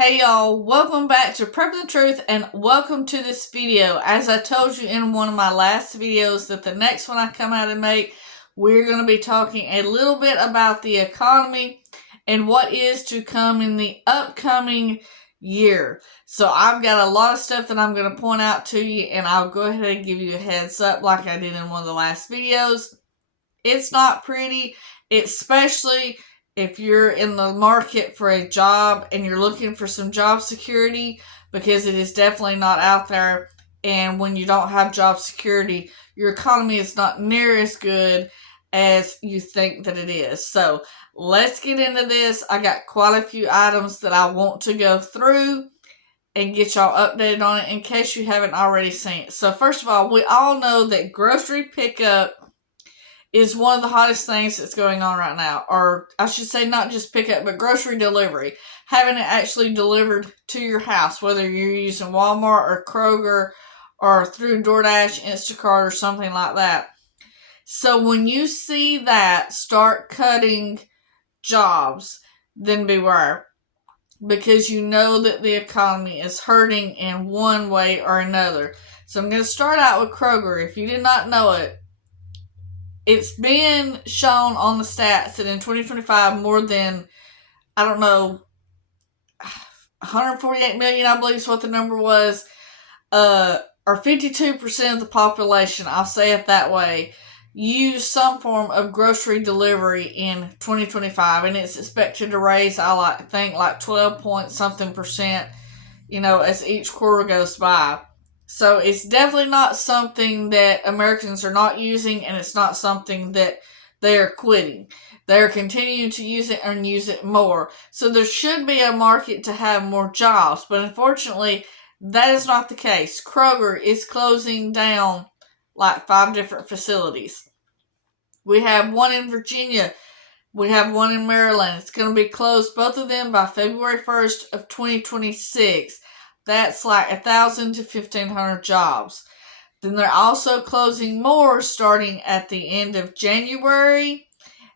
Hey y'all, welcome back to Prepping the Truth and welcome to this video. As I told you in one of my last videos that the next one I come out and make, we're going to be talking a little bit about the economy and what is to come in the upcoming year. So I've got a lot of stuff that I'm going to point out to you, and I'll go ahead and give you a heads up like I did in one of the last videos. It's not pretty, especially if you're in the market for a job and you're looking for some job security, because it is definitely not out there. And when you don't have job security, your economy is not near as good as you think that it is. So let's get into this. I got quite a few items that I want to go through and get y'all updated on it in case you haven't already seen it. So first of all, we all know that grocery pickup is one of the hottest things that's going on right now. Or I should say not just pickup, but grocery delivery. Having it actually delivered to your house, whether you're using Walmart or Kroger or through DoorDash, Instacart, or something like that. So when you see that start cutting jobs, then beware. Because you know that the economy is hurting in one way or another. So I'm going to start out with Kroger. If you did not know it, it's been shown on the stats that in 2025, more than, 148 million, I believe is what the number was, or 52% of the population, I'll say it that way, use some form of grocery delivery in 2025, and it's expected to raise, I think, like 12 point something percent, as each quarter goes by. So it's definitely not something that Americans are not using, and it's not something that they are quitting. They're continuing to use it and use it more. So there should be a market to have more jobs, but unfortunately, that is not the case. Kroger is closing down like 5 different facilities. We have one in Virginia. We have one in Maryland. It's going to be closed, both of them, by February 1st of 2026. That's like 1,000 to 1,500 jobs. Then they're also closing more starting at the end of January,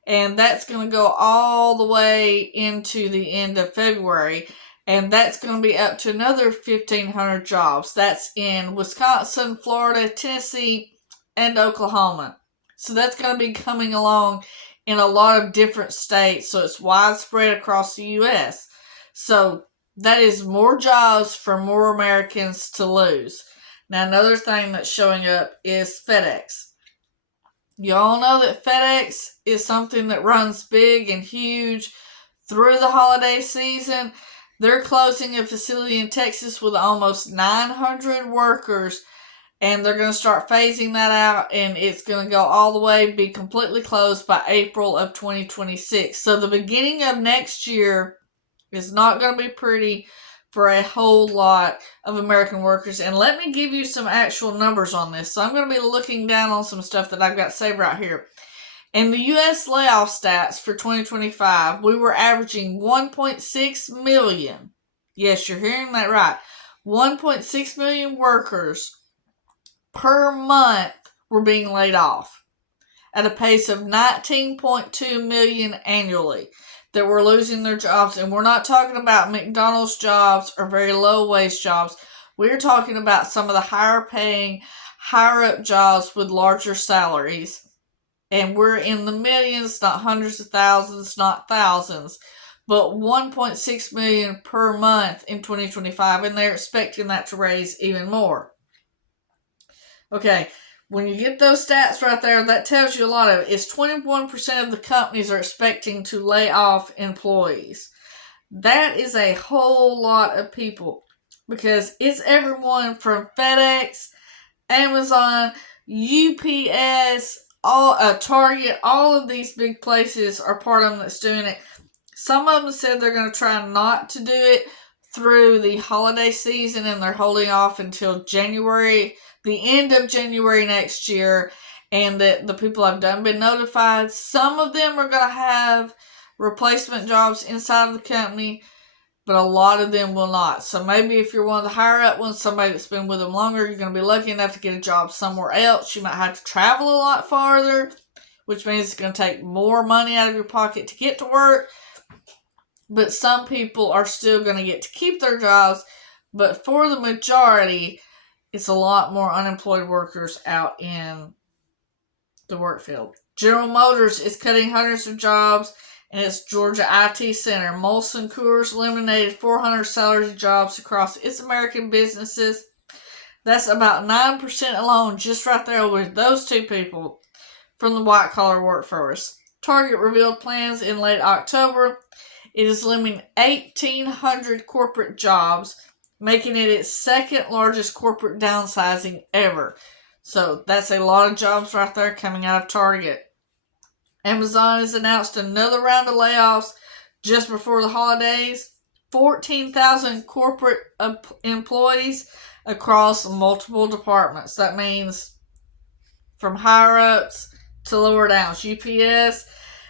and that's going to go all the way into the end of February, and that's going to be up to another 1,500 jobs. That's in Wisconsin, Florida, Tennessee, and Oklahoma. So that's going to be coming along in a lot of different states, so it's widespread across the U.S. So that is more jobs for more Americans to lose. Now, another thing that's showing up is FedEx. Y'all know that FedEx is something that runs big and huge through the holiday season. They're closing a facility in Texas with almost 900 workers, and they're going to start phasing that out, and it's going to go all the way, be completely closed by April of 2026. So the beginning of next year is not going to be pretty for a whole lot of American workers. And let me give you some actual numbers on this. So I'm going to be looking down on some stuff that I've got saved right here. In the U.S. layoff stats for 2025, we were averaging 1.6 million. Yes, you're hearing that right. 1.6 million workers per month were being laid off at a pace of 19.2 million annually that were losing their jobs. And we're not talking about McDonald's jobs or very low wage jobs. We're talking about some of the higher paying, higher up jobs with larger salaries. And we're in the millions, not hundreds of thousands, not thousands, but 1.6 million per month in 2025, and they're expecting that to raise even more. Okay, when you get those stats right there, that tells you a lot of it. It's 21% of the companies are expecting to lay off employees. That is a whole lot of people, because it's everyone from FedEx, Amazon, UPS, Target, all of these big places are part of them that's doing it. Some of them said they're going to try not to do it through the holiday season, and they're holding off until January, the end of January next year, and that the people have done been notified. Some of them are going to have replacement jobs inside of the company, but a lot of them will not. So maybe if you're one of the higher up ones, somebody that's been with them longer, you're going to be lucky enough to get a job somewhere else. You might have to travel a lot farther, which means it's going to take more money out of your pocket to get to work. but some people are still going to get to keep their jobs. But for the majority, it's a lot more unemployed workers out in the work field. General Motors is cutting hundreds of jobs in its Georgia IT center. Molson Coors eliminated 400 salary jobs across its American businesses. That's about 9% alone, just right there with those two people from the white collar workforce. Target revealed plans in late October. It is limiting 1,800 corporate jobs, making it its second largest corporate downsizing ever. So that's a lot of jobs right there coming out of Target. Amazon has announced another round of layoffs just before the holidays. 14,000 corporate employees across multiple departments. That means from higher ups to lower downs. UPS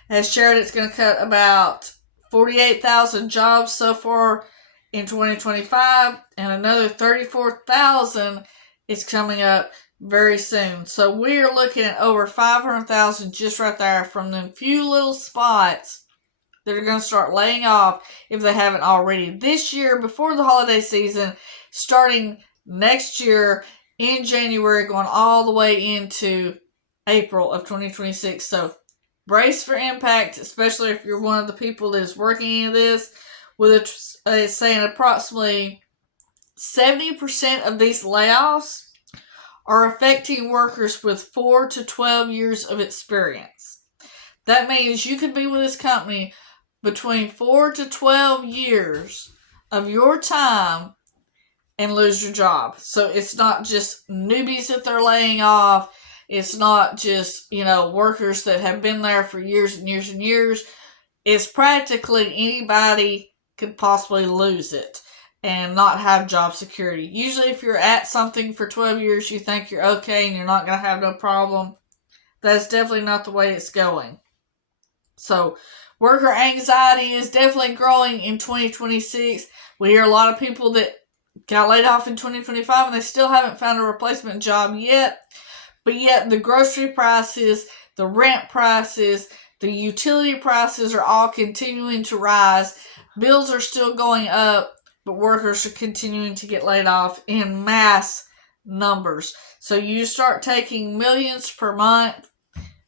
has shared it's going to cut about 48,000 jobs so far in 2025, and another 34,000 is coming up very soon. So we are looking at over 500,000 just right there from them few little spots that are going to start laying off if they haven't already this year before the holiday season, starting next year in January, going all the way into April of 2026. So brace for impact, especially if you're one of the people that is working in this, with saying approximately 70% of these layoffs are affecting workers with 4 to 12 years of experience. That means you could be with this company between 4 to 12 years of your time and lose your job. So it's not just newbies that they're laying off. It's not just, workers that have been there for years and years and years. It's practically anybody could possibly lose it and not have job security. Usually if you're at something for 12 years, you think you're okay and you're not going to have no problem. That's definitely not the way it's going. So worker anxiety is definitely growing in 2026. We hear a lot of people that got laid off in 2025 and they still haven't found a replacement job yet. But yet the grocery prices, the rent prices, the utility prices are all continuing to rise. Bills are still going up, but workers are continuing to get laid off in mass numbers. So you start taking millions per month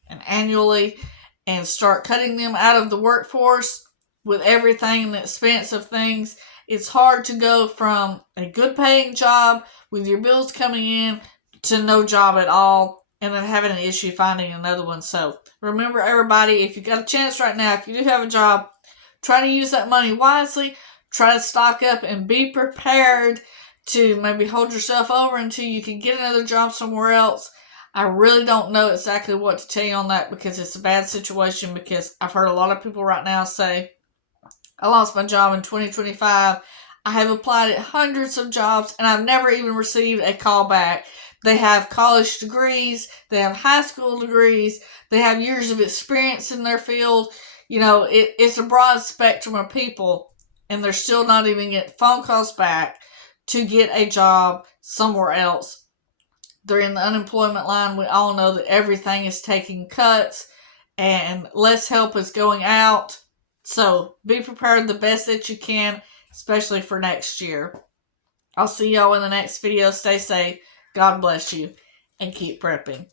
and annually and start cutting them out of the workforce with everything and the expense of things. It's hard to go from a good paying job with your bills coming in to no job at all and then having an issue finding another one. So remember, everybody, if you got a chance right now, if you do have a job, try to use that money wisely. Try to stock up and be prepared to maybe hold yourself over until you can get another job somewhere else. I really don't know exactly what to tell you on that because it's a bad situation, because I've heard a lot of people right now say, I lost my job in 2025. I have applied at hundreds of jobs and I've never even received a call back. They have college degrees, they have high school degrees, they have years of experience in their field. It's a broad spectrum of people, and they're still not even getting phone calls back to get a job somewhere else. They're in the unemployment line. We all know that everything is taking cuts and less help is going out. So be prepared the best that you can, especially for next year. I'll see y'all in the next video. Stay safe. God bless you. And keep prepping.